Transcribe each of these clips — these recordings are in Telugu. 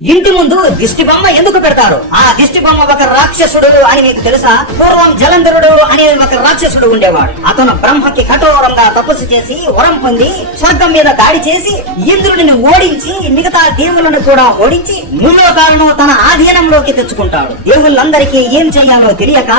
ఇంటి ముందు దిష్టి బొమ్మ ఎందుకు పెడతారు? ఆ దిష్టి బొమ్మ ఒక రాక్షసుడు అని మీకు తెలుసా? పూర్వం జలంధరుడు అనే ఒక రాక్షసుడు ఉండేవాడు. అతను బ్రహ్మకి కఠోరంగా తపస్సు చేసి వరం పొంది స్వర్గం మీద దాడి చేసి ఇంద్రుడిని ఓడించి మిగతా దేవులను కూడా ఓడించి ముల్లోకాలను తన ఆధీనంలోకి తెచ్చుకుంటాడు. దేవుళ్ళందరికీ ఏం చెయ్యాలో తెలియక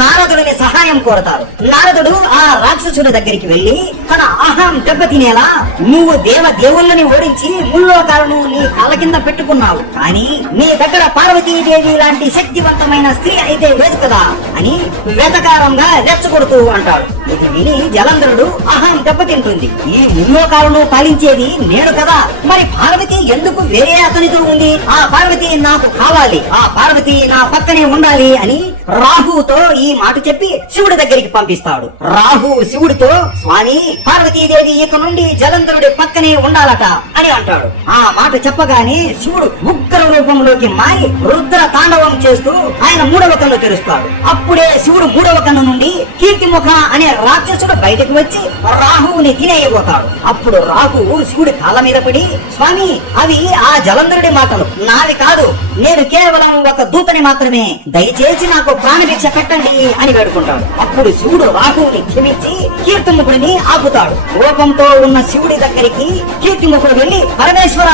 నారదుడిని సహాయం కోరతారు. నారదుడు ఆ రాక్షసుడి దగ్గరికి వెళ్లి తన అహం దెబ్బతినేలా నువ్వు దేవుళ్ళని ఓడించి ముల్లోకాలను నీ కాళ్ళ కింద పెట్టుకున్నావు, కానీ నీ దగ్గర పార్వతీదేవి లాంటి శక్తివంతమైన స్త్రీ అయితే లేదు కదా అని వెతకారంగా రెచ్చగొడుతూ అంటాడు. ఇది విని జలంధరుడు అహం దెబ్బతింటుంది. ఈ ముల్లోకాలను పాలించేది నేను కదా, మరి పార్వతి ఎందుకు వేరే అతనితో ఉంది? ఆ పార్వతి నాకు కావాలి, ఆ పార్వతి నా పక్కనే ఉండాలి అని రాహుతో ఈ మాట చెప్పి శివుడి దగ్గరికి పంపిస్తాడు. రాహు శివుడితో, స్వామి పార్వతీదేవి ఇక నుండి జలంధరుడి పక్కనే ఉండాలట అని అంటాడు. ఆ మాట చెప్పగానే శివుడు ఉగ్ర రూపంలోకి మారి రుద్ర తాండవం చేస్తూ ఆయన మూడవ కన్ను తెరుస్తాడు. అప్పుడే శివుడు మూడవ కన్ను నుండి కీర్తిముఖ అనే రాక్షసుడు బయటకు వచ్చి రాహువుని తినేయబోతాడు. అప్పుడు రాహువు శివుడి కాళ్ళ మీద పడి, స్వామి అవి ఆ జలంధరుడి మాటలు, నావి కాదు, నేను కేవలం ఒక దూతని మాత్రమే, దయచేసి నాకు ప్రాణభిక్ష పెట్టండి అని వేడుకుంటాడు. అప్పుడు శివుడు రాహువుని క్షమించి కీర్తిముఖుడిని ఆపుతాడు. కోపంతో ఉన్న శివుడి దగ్గరికి కీర్తిముఖుడు వెళ్లి, పరమేశ్వర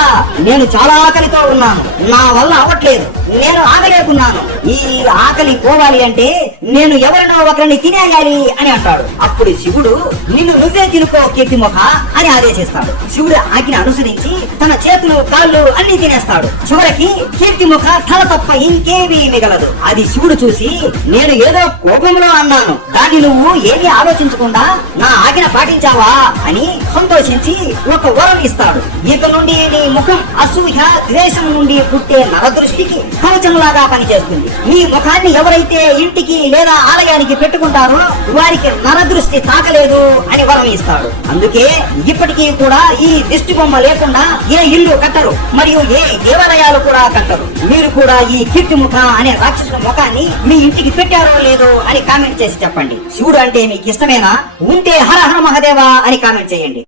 నేను చాలా ఆకలితో ఉన్నాను, నా వల్ల అవ్వట్లేదు, నేను ఆగలేకున్నాను, ఈ ఆకలి పోవాలి అంటే నేను ఎవరినో ఒకరిని తినేయాలి అని అంటాడు. అప్పుడు శివుడు, నిన్ను నువ్వే తినుకో కీర్తిముఖ అని ఆదేశిస్తాడు. శివుడు ఆజ్ఞ అనుసరించి తన చేతులు కాళ్ళు అన్ని తినేస్తాడు. చివరికి కీర్తిముఖ తల తప్ప ఇంకేమీ మిగలదు. అది శివుడు చూసి, నేను ఏదో కోపంలో అన్నాను, దాన్ని నువ్వు ఏమీ ఆలోచించకుండా నా ఆజ్ఞ పాటించావా అని సంతోషించి ఒక వరం ఇస్తాడు. ఇక నుండి నీ ముఖం అసూయ ద్వేషం నుండి పుట్టే నరదృష్టికి కవచంలాగా పనిచేస్తుంది. నీ ముఖాన్ని ఎవరైతే ఇంటికి లేదా ఆలయానికి పెట్టుకుంటారో వారికి నరదృష్టి తాకలేదు అని వరం ఇస్తాడు. అందుకే ఇప్పటికీ కూడా ఈ దిష్టి బొమ్మ లేకుండా ఏ ఇల్లు కట్టరు, మరియు ఏ దేవాలయాలు కూడా కట్టరు. మీరు కూడా ఈ కీర్తిముఖ అనే రాక్షసుల ముఖాన్ని మీ ఇంటికి పెట్టారో లేదో అని కామెంట్ చేసి చెప్పండి. శివుడు అంటే మీకు ఇష్టమేనా? ఉంటే హర హర మహదేవా అని కామెంట్ చేయండి.